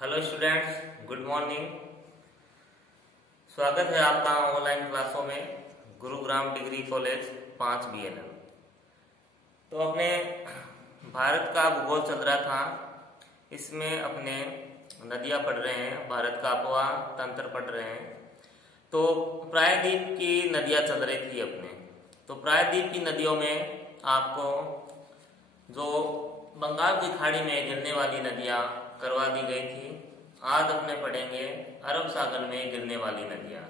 Hello students, good morning. स्वागत है आपका ऑनलाइन क्लासों में गुरुग्राम डिग्री कॉलेज 5 BLM। तो अपने भारत का भूगोल चल रहा था, इसमें अपने नदियां पढ़ रहे हैं, भारत का आबोहवा तंत्र पढ़ रहे हैं। तो प्रायद्वीप की नदियां चल रही थी अपने। तो प्रायद्वीप की नदियों में आपको जो बंगाल की खाड़ी में गिरने वाली नदियां करवा दी गई थी। आज अपने पढ़ेंगे अरब सागर में गिरने वाली नदियां।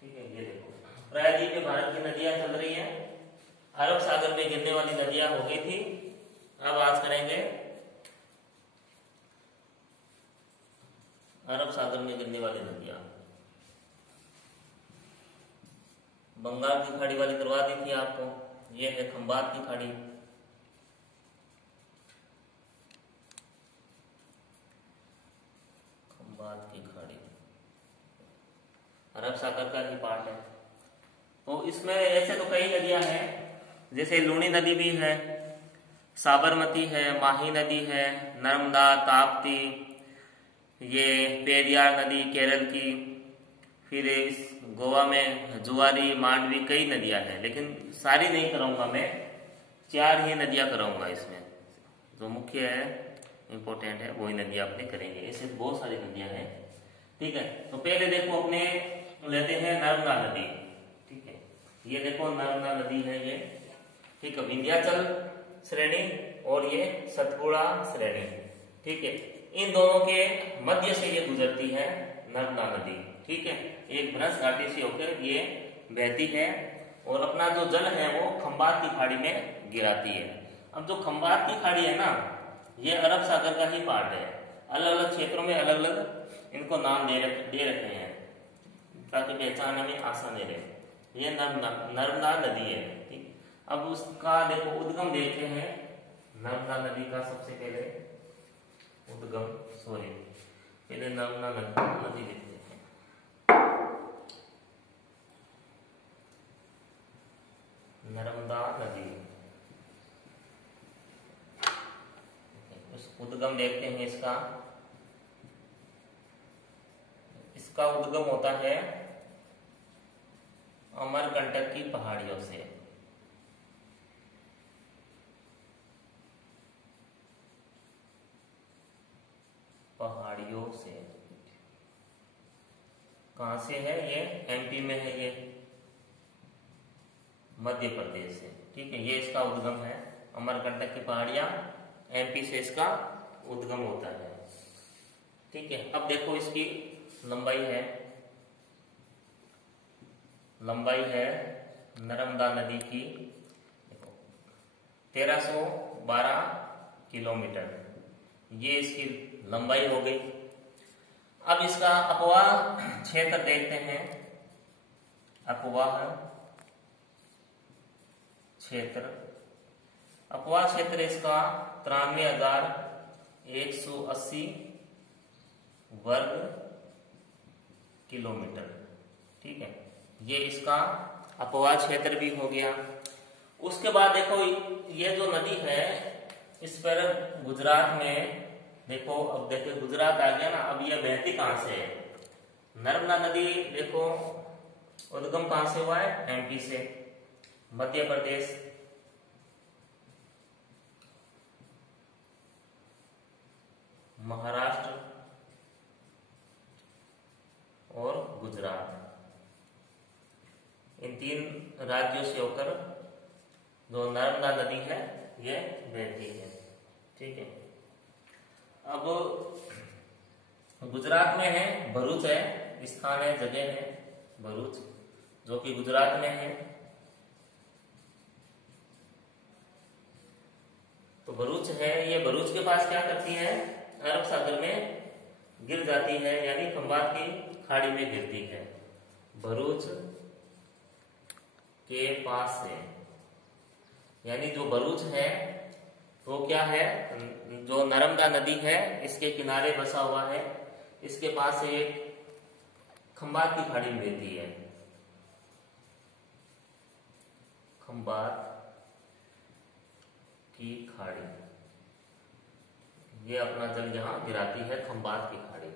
ठीक है, ये देखो प्रायद्वीप में भारत की नदियां चल रही हैं, अरब सागर में गिरने वाली नदियां हो गई थी। अब आज करेंगे अरब सागर में गिरने वाली नदियां। बंगाल की खाड़ी वाली करवा दी थी आपको, ये है खंबात की खाड़ी। खंबात की खाड़ी अरब सागर का ही पार्ट है। तो इसमें ऐसे तो कई नदियां हैं, जैसे लूनी नदी भी है, साबरमती है, माही नदी है, नर्मदा, ताप्ती, ये पेरियार नदी केरल की, फिर इस गोवा में जुआरी, मांडवी, कई नदियां हैं। लेकिन सारी नहीं कराऊंगा मैं, 4 ही नदियां कराऊंगा। इसमें जो मुख्य है, इंपॉर्टेंट है, वही नदियां अपने करेंगे। ऐसे बहुत सारी नदियां हैं। ठीक है, तो पहले देखो अपने लेते हैं नर्मदा नदी। ठीक है, ये देखो नर्मदा नदी है ये। ठीक है, विंध्याचल श्रेणी और ये सतपुड़ा श्रेणी। ठीक है, इन दोनों के मध्य से ये गुजरती है नर्मदा नदी। ठीक है, एक भ्रंश घाटी से होकर ये बहती है और अपना जो जल है वो खंबात की खाड़ी में गिराती है। अब जो खंबात की खाड़ी है ना, ये अरब सागर का ही पार्ट है। अलग अलग क्षेत्रों में अलग अलग इनको नाम दे रखे हैं ताकि पहचानने में आसानी रहे। ये नर्मदा नदी है। ठीक, अब उसका देखो उद्गम देखते हैं। नर्मदा नदी का सबसे पहले उद्गम, पहले नर्मदा नदी देखते हैं। नर्मदा नदी उद्गम देखते हैं। इसका उद्गम होता है अमरकंटक की पहाड़ियों से। कहां से है ये? MP में है ये, मध्य प्रदेश से। ठीक है, ये इसका उद्गम है। अमरकंटक की पहाड़ियां, MP से इसका उद्गम होता है। ठीक है, अब देखो इसकी लंबाई है नर्मदा नदी की 1312 किलोमीटर, ये इसकी लंबाई हो गई। अब इसका अपवाह क्षेत्र देखते हैं। अपवाह क्षेत्र इसका 93,180 वर्ग किलोमीटर। ठीक है, ये इसका अपवाह क्षेत्र भी हो गया। उसके बाद देखो ये जो नदी है, इस पर गुजरात में देखो, अब देखो गुजरात आ गया ना। अब ये बहती कहां से है? नर्मदा नदी देखो उद्गम कहां से हुआ है? MP से। मध्य प्रदेश, महाराष्ट्र और गुजरात, इन 3 राज्यों से होकर जो नर्मदा नदी है ये बहती है। ठीक है, अब गुजरात में है, भरूच है, स्थान है, जगह है भरूच, जो कि गुजरात में है। तो भरूच है, ये भरूच के पास क्या करती है? अरब सागर में गिर जाती है, यानी खंबात की खाड़ी में गिरती है। भरूच के पास से, यानी जो भरूच है वो क्या है? जो नर्मदा नदी है इसके किनारे बसा हुआ है। इसके पास से एक खंबात की खाड़ी बहती है। खंबात की खाड़ी, ये अपना जल यहाँ गिराती है खंबात की खाड़ी।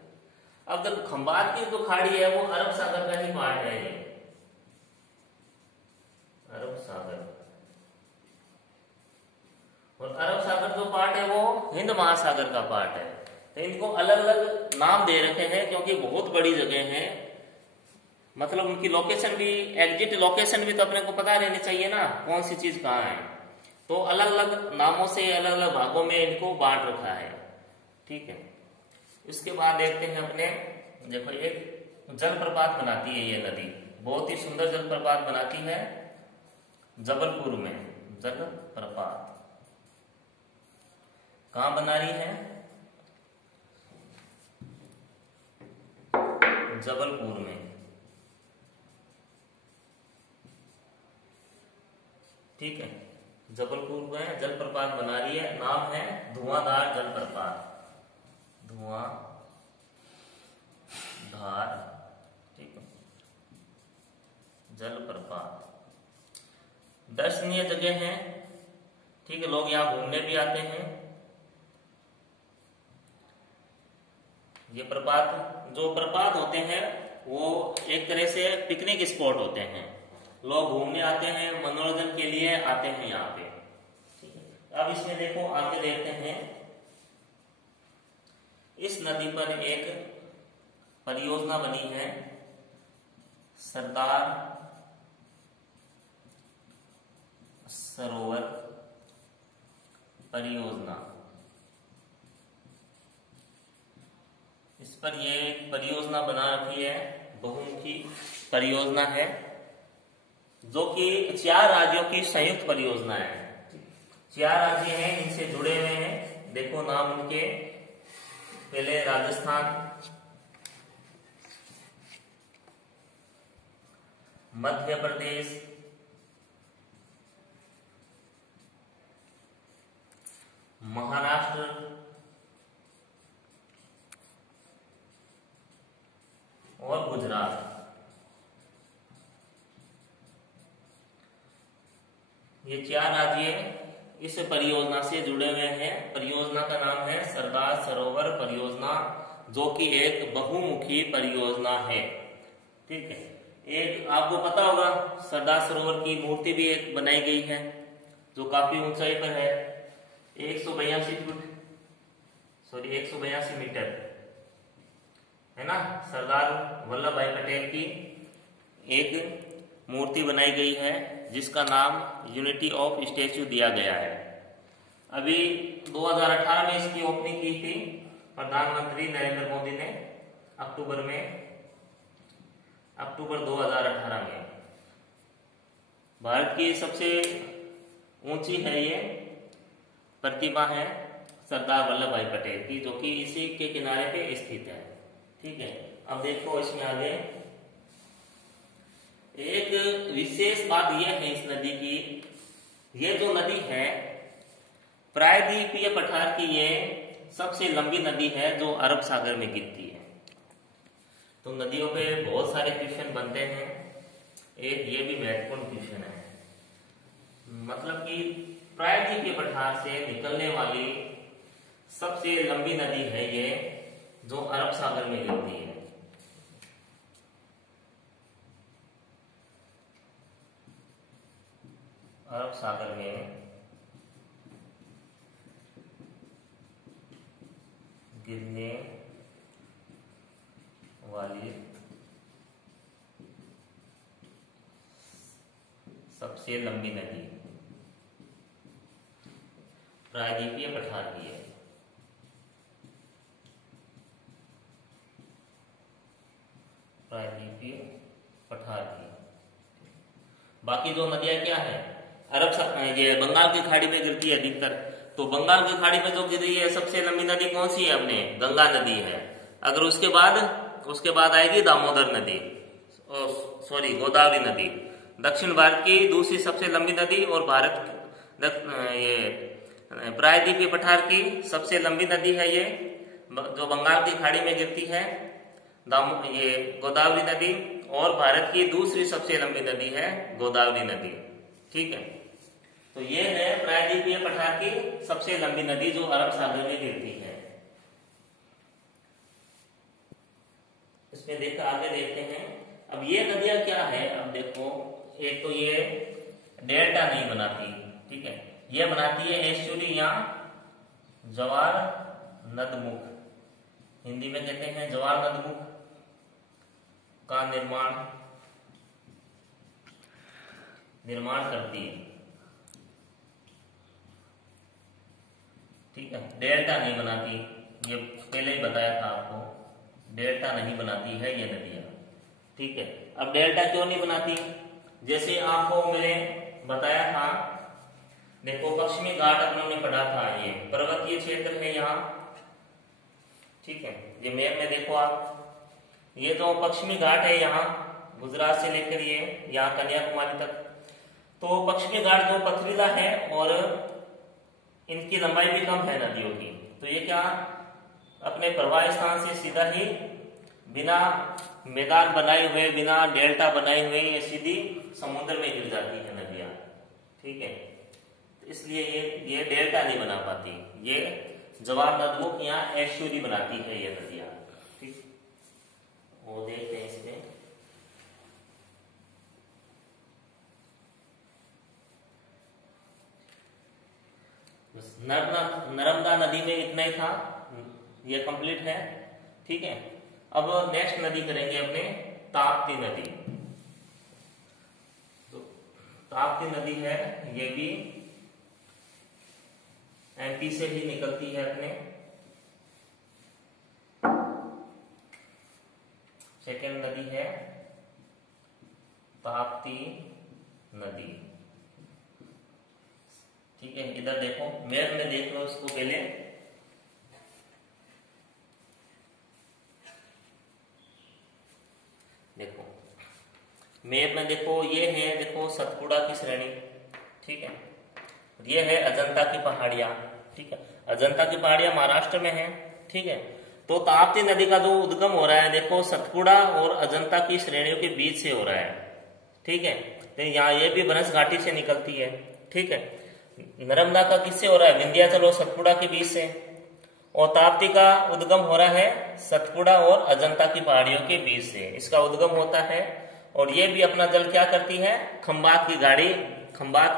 अब जब खंबात की जो खाड़ी है वो अरब सागर का ही पार्ट है, ये अरब सागर, और अरब सागर जो पार्ट है वो हिंद महासागर का पार्ट है। तो इनको अलग अलग नाम दे रखे हैं क्योंकि बहुत बड़ी जगह है, मतलब उनकी लोकेशन भी, एग्जिट लोकेशन भी तो अपने को पता रहनी चाहिए ना, कौन सी चीज कहाँ है। तो अलग अलग नामों से अलग अलग भागों में इनको बांट रखा है, ठीक है। इसके बाद देखते हैं अपने, देखो एक जलप्रपात बनाती है ये नदी, बहुत ही सुंदर जलप्रपात बनाती है जबलपुर में। जलप्रपात कहां बना रही है? जबलपुर में, ठीक है। जबलपुर में जलप्रपात बना रही है, नाम है धुआंधार जलप्रपात, धुआंधार, ठीक है, जलप्रपात। दर्शनीय जगह है, ठीक है, लोग यहाँ घूमने भी आते हैं। ये प्रपात, जो प्रपात होते हैं वो एक तरह से पिकनिक स्पॉट होते हैं, लोग घूमने आते हैं, मनोरंजन के लिए आते हैं यहाँ पे, ठीक है। अब इसमें देखो आगे देखते हैं, इस नदी पर एक परियोजना बनी है, सरदार सरोवर परियोजना। इस पर ये परियोजना बना रखी है, बहुमुखी परियोजना है, जो कि 4 राज्यों की संयुक्त परियोजना है। 4 राज्य हैं, इनसे जुड़े हुए हैं, देखो नाम उनके, पहले राजस्थान, मध्य प्रदेश, महाराष्ट्र और गुजरात। ये 4 राज्य इस परियोजना से जुड़े हुए हैं। परियोजना का नाम है सरदार सरोवर परियोजना, जो कि एक बहुमुखी परियोजना है, ठीक है। एक आपको पता होगा सरदार सरोवर की मूर्ति भी एक बनाई गई है, जो काफी ऊंचाई पर है, 182 फुट, सॉरी 182 मीटर, है ना। सरदार वल्लभ भाई पटेल की एक मूर्ति बनाई गई है, जिसका नाम यूनिटी ऑफ स्टैच्यू दिया गया है। अभी 2018 में इसकी ओपनिंग की थी प्रधानमंत्री नरेंद्र मोदी ने, अक्टूबर 2018 में। भारत की सबसे ऊंची है ये प्रतिमा, है सरदार वल्लभ भाई पटेल की, जो कि इसी के किनारे पे स्थित है, ठीक है। अब देखो इसमें आगे एक विशेष बात यह है इस नदी की, ये जो नदी है प्रायद्वीपीय पठार की ये सबसे लंबी नदी है जो अरब सागर में गिरती है। तो नदियों पे बहुत सारे क्वेश्चन बनते हैं, एक ये भी महत्वपूर्ण क्वेश्चन है, मतलब कि प्रायद्वीपीय पठार से निकलने वाली सबसे लंबी नदी है ये, जो अरब सागर में गिरती है। अरब सागर में गिरने वाली सबसे लंबी नदी प्रायद्वीपीय पठार की है। प्रायद्वीपीय पठार की। बाकी जो नदियां क्या है, ये बंगाल की खाड़ी में गिरती है अधिकतर। तो बंगाल की खाड़ी में जो गिर रही है सबसे लंबी नदी कौन सी है अपने? गंगा नदी है। अगर उसके बाद आएगी दामोदर नदी, सॉरी गोदावरी नदी। दक्षिण भारत की दूसरी सबसे लंबी नदी और ये प्रायद्वीपीय पठार की सबसे लंबी नदी है ये, जो बंगाल की खाड़ी में गिरती है, ये गोदावरी नदी। और भारत की दूसरी सबसे लंबी नदी है गोदावरी नदी, ठीक है। तो ये है प्रायद्वीपीय पठार की सबसे लंबी नदी जो अरब सागर में गिरती है। इसमें देखा, आगे देखते हैं। अब ये नदियां क्या है, अब देखो, एक तो ये डेल्टा नहीं बनाती, ठीक है, ये बनाती है एस्चुरी या ज्वार नदमुख, हिंदी में कहते हैं ज्वार नदमुख का निर्माण करती है, ठीक है। डेल्टा नहीं बनाती, ये पहले ही बताया था आपको, डेल्टा नहीं बनाती है ये नदियां, ठीक है। अब डेल्टा क्यों नहीं बनाती, जैसे आपको मैंने बताया था, देखो पश्चिमी घाट अपनों ने पढ़ा था, ये पर्वतीय क्षेत्र है यहाँ, ठीक है। ये मैप में देखो आप, ये जो पश्चिमी घाट है यहाँ गुजरात से लेकर ये यहाँ कन्याकुमारी तक, तो पश्चिमी घाट जो पथरीला है और इनकी लंबाई भी कम है नदियों की, तो ये क्या अपने प्रवाह स्थान से सीधा ही बिना मैदान बनाए हुए, बिना डेल्टा बनाए हुए ये सीधी समुद्र में गिर जाती है नदियां, ठीक है। तो इसलिए ये डेल्टा नहीं बना पाती, ये ज्वार नदमुख या एस्चुरी बनाती है ये नदियां, ठीक। वो देखते हैं इसमें, नर्मदा नदी में इतना ही था, ये कंप्लीट है, ठीक है। अब नेक्स्ट नदी करेंगे अपने ताप्ती नदी। तो ताप्ती नदी है, ये भी एमपी से ही निकलती है अपने, सेकेंड नदी है ताप्ती नदी, ठीक है। इधर देखो मैप में देख लो इसको पहले, देखो मैप में देखो, ये है देखो सतपुड़ा की श्रेणी, ठीक है, ये है अजंता की पहाड़ियां, ठीक है, अजंता की पहाड़ियां महाराष्ट्र में है, ठीक है। तो ताप्ती नदी का जो उद्गम हो रहा है देखो सतपुड़ा और अजंता की श्रेणियों के बीच से हो रहा है, ठीक है। तो यहाँ ये भी बनस घाटी से निकलती है, ठीक है। नर्मदा का किससे हो रहा है, विंध्याचल और सतपुड़ा के बीच से, और ताप्ती का उद्गम हो रहा है सतपुड़ा और अजंता की पहाड़ियों के बीच से, इसका उद्गम होता है। और ये भी अपना जल क्या करती है, खंबात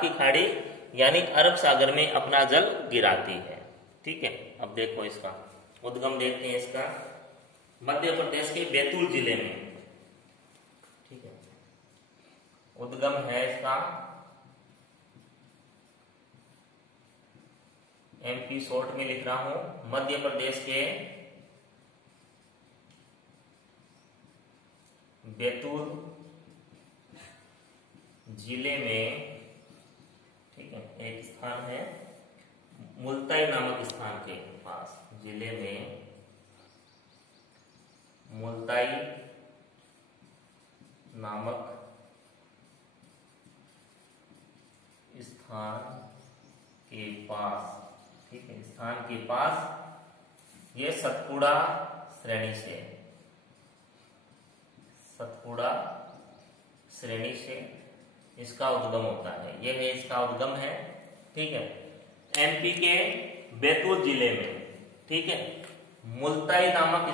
की खाड़ी यानी अरब सागर में अपना जल गिराती है, ठीक है। अब देखो इसका उद्गम देखते हैं, इसका मध्य प्रदेश के बैतूल जिले में, ठीक है, उद्गम है इसका, एमपी शॉर्ट में लिख रहा हूं, मध्य प्रदेश के बैतूल जिले में, ठीक है, एक स्थान है मुल्ताई नामक स्थान के पास, जिले में मुल्ताई नामक स्थान के पास, ठीक है, स्थान के पास ये सतपुड़ा श्रेणी से, सतपुड़ा श्रेणी से इसका उद्गम होता है, ये है इसका उद्गम है, ठीक है, एमपी के बैतूल जिले में, ठीक है, मुल्ताई नामक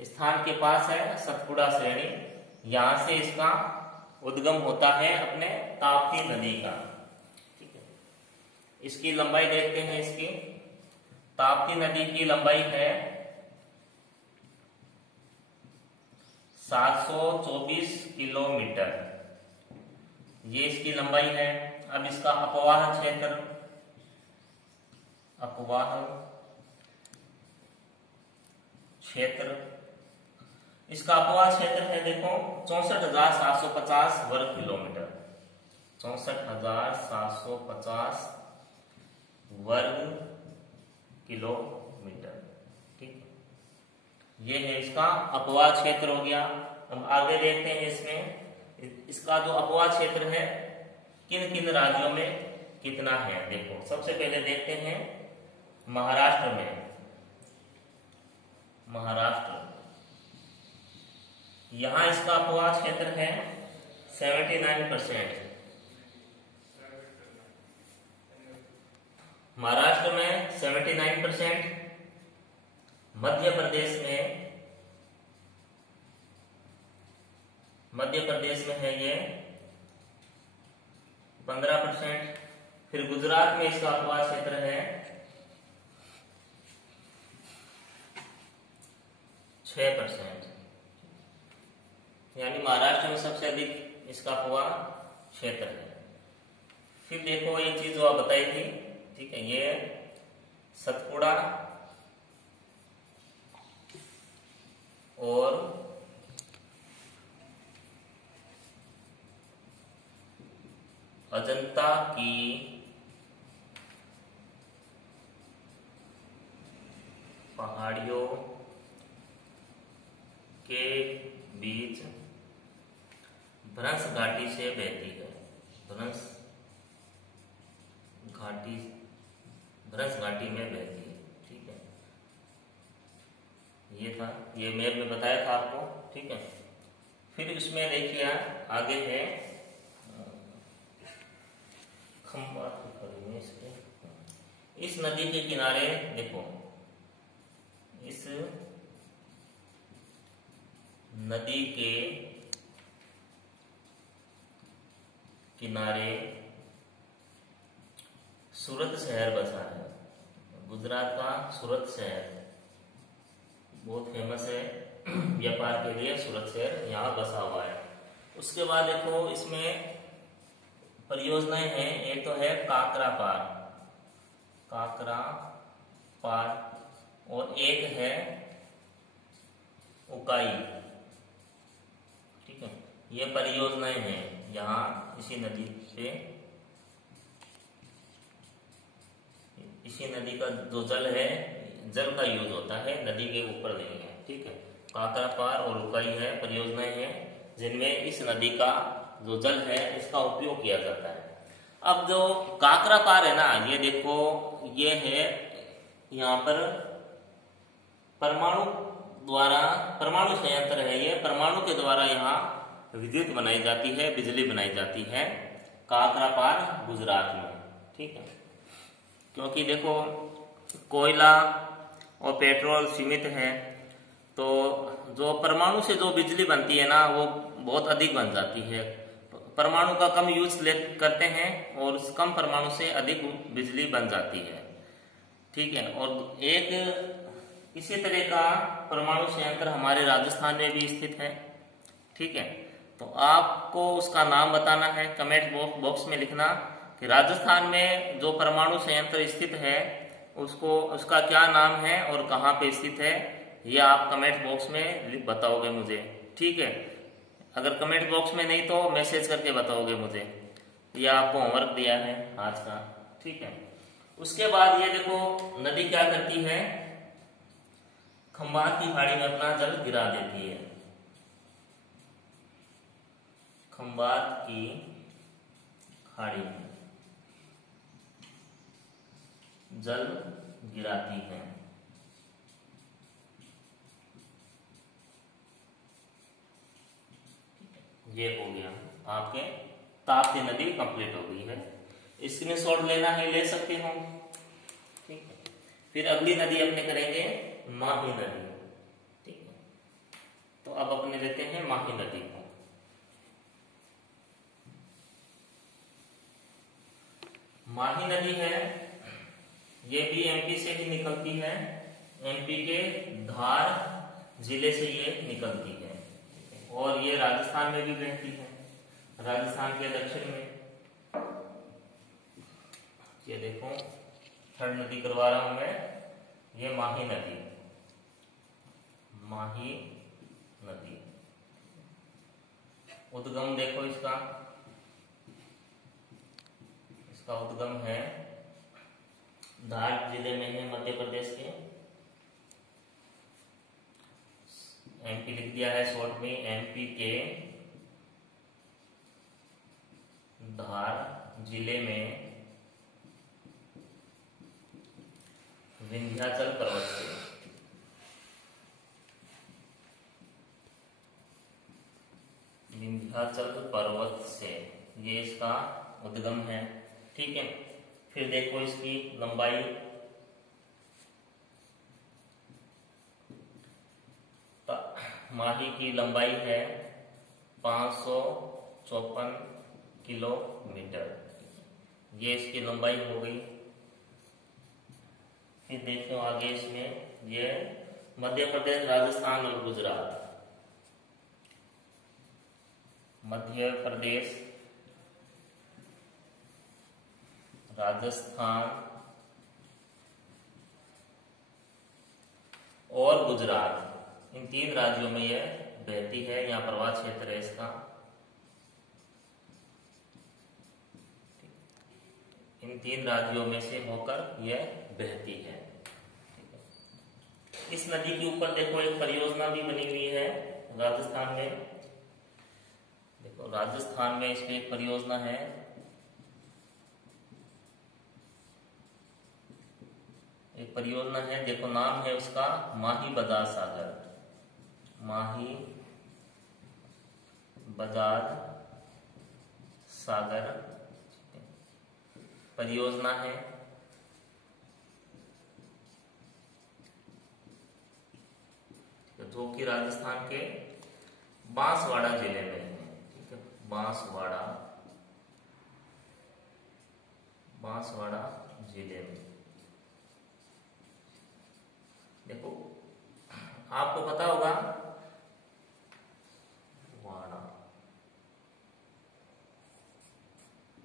स्थान के पास है सतपुड़ा श्रेणी, यहां से इसका उद्गम होता है अपने ताप्ती नदी का, ठीक है। इसकी लंबाई देखते हैं, इसकी ताप्ती नदी की लंबाई है 724 किलोमीटर, ये इसकी लंबाई है। अब इसका अपवाह क्षेत्र, इसका अपवाह क्षेत्र है देखो 64,750 वर्ग किलोमीटर, 64,750 वर्ग किलोमीटर, ठीक है, ये है इसका अपवाह क्षेत्र हो गया। अब आगे देखते हैं इसमें इसका जो अपवाह क्षेत्र है किन किन राज्यों में कितना है, देखो सबसे पहले देखते हैं महाराष्ट्र में, महाराष्ट्र यहां इसका अपवाह क्षेत्र है 79%, महाराष्ट्र में 79%, मध्य प्रदेश में मध्य प्रदेश में है ये 15%। फिर गुजरात में इसका अपवाद क्षेत्र है 6%, यानी महाराष्ट्र में सबसे अधिक इसका अपवाद क्षेत्र है। फिर देखो ये चीज जो आप बताई थी, ठीक है, ये सतपुड़ा और अजंता की पहाड़ियों के बीच भ्रंश घाटी से बहती है। भ्रंश घाटी में बहती है, ठीक है। ये था, ये मैप में बताया था आपको, ठीक है। फिर इसमें देखिए आगे है खंबात, इस नदी के किनारे देखो, इस नदी के किनारे सूरत शहर बसा है। गुजरात का सूरत शहर बहुत फेमस है व्यापार के लिए, सूरत शहर यहाँ बसा हुआ है। उसके बाद देखो इसमें परियोजनाएं हैं, एक तो है काकरा पार और एक है उकाई, ठीक है। ये परियोजनाएं हैं यहाँ इसी नदी पे, इसी नदी का जो जल है, जल का यूज होता है, नदी के ऊपर नहीं है, ठीक है। काकरा पार और उकाई है परियोजनाएं हैं जिनमें इस नदी का जो जल है इसका उपयोग किया जाता है। अब जो काकरा पार है ना, ये देखो ये है यहाँ पर परमाणु संयंत्र है, ये परमाणु के द्वारा यहाँ विद्युत बनाई जाती है, बिजली बनाई जाती है काकरा पार गुजरात में, ठीक है। क्योंकि देखो कोयला और पेट्रोल सीमित है, तो जो परमाणु से जो बिजली बनती है ना वो बहुत अधिक बन जाती है। परमाणु का कम यूज करते हैं और उस कम परमाणु से अधिक बिजली बन जाती है, ठीक है। और एक इसी तरह का परमाणु संयंत्र हमारे राजस्थान में भी स्थित है, ठीक है। तो आपको उसका नाम बताना है, कमेंट बॉक्स में लिखना कि राजस्थान में जो परमाणु संयंत्र स्थित है उसका क्या नाम है और कहाँ पे स्थित है, ये आप कमेंट बॉक्स में बताओगे मुझे, ठीक है। अगर कमेंट बॉक्स में नहीं तो मैसेज करके बताओगे मुझे, ये आपको होमवर्क दिया है आज का, ठीक है। उसके बाद ये देखो नदी क्या करती है, खंबात की खाड़ी में अपना जल गिरा देती है। खंबात की खाड़ी में जल गिराती है। ये हो गया आपके ताप्ती नदी कंप्लीट हो गई है। स्क्रीनशॉट लेना है ले सकते हो, ठीक है। फिर अगली नदी अपने करेंगे माही नदी, ठीक है। तो अब अपने लेते हैं माही नदी को। माही नदी है, ये भी एमपी से ही निकलती है, एमपी के धार जिले से ये निकलती है और ये राजस्थान में भी बहती है, राजस्थान के दक्षिण में। ये देखो थर्ड नदी करवा रहा हूं मैं, ये माही नदी, माही नदी उद्गम देखो इसका उद्गम है धार जिले में है, मध्य प्रदेश के। एमपी लिख दिया है शॉर्ट में, एमपी के धार जिले में विंध्याचल पर्वत से, विंध्याचल पर्वत से ये इसका उद्गम है, ठीक है। फिर देखो इसकी लंबाई, माही की लंबाई है 554 किलोमीटर, ये इसकी लंबाई हो गई। फिर देखो आगे इसमें ये मध्य प्रदेश, राजस्थान और गुजरात। मध्य प्रदेश, राजस्थान और गुजरात, इन 3 राज्यों में यह बहती है। यहाँ प्रवाह क्षेत्र है इसका। इन 3 राज्यों में से होकर यह बहती है। इस नदी के ऊपर देखो एक परियोजना भी बनी हुई है राजस्थान में। देखो राजस्थान में इस पे एक परियोजना है, एक परियोजना है, देखो नाम है उसका माही बदार सागर। माही बदार सागर परियोजना है। जो कि राजस्थान के बांसवाड़ा जिले में है। ठीक है, बांसवाड़ा जिले में। देखो आपको पता होगा वाड़ा,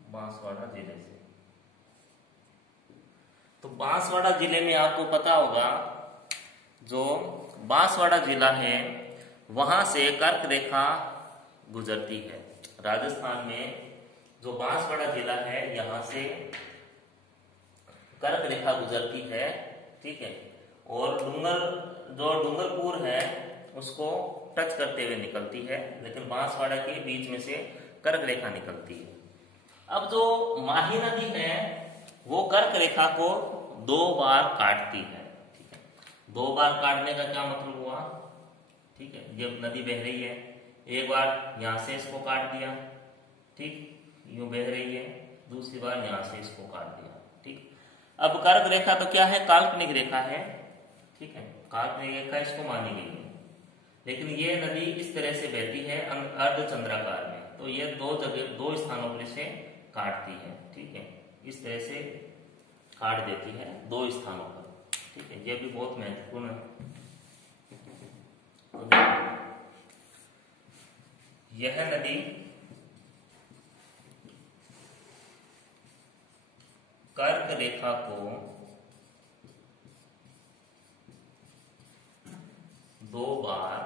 बांसवाड़ा जिले से। तो बांसवाड़ा जिले में आपको पता होगा जो बांसवाड़ा जिला है वहां से कर्क रेखा गुजरती है। राजस्थान में जो बांसवाड़ा जिला है यहां से कर्क रेखा गुजरती है। ठीक है, और डूंगरपुर है उसको टच करते हुए निकलती है, लेकिन बांसवाड़ा के बीच में से कर्क रेखा निकलती है। अब जो माही नदी है वो कर्क रेखा को 2 बार काटती है। ठीक है, 2 बार काटने का क्या मतलब हुआ? ठीक है, जब नदी बह रही है, एक बार यहां से इसको काट दिया, ठीक, यूं बह रही है, दूसरी बार यहां से इसको काट दिया। ठीक, अब कर्क रेखा तो क्या है? काल्पनिक रेखा है। ठीक है, काल्पनिक रेखा इसको मानी गई है, लेकिन ये नदी इस तरह से बहती है अर्धचंद्राकार में, तो ये 2 स्थानों पर से काटती है। ठीक है, इस तरह से काट देती है 2 स्थानों पर। ठीक है, ये भी बहुत महत्वपूर्ण है। यह नदी कर्क रेखा को 2 बार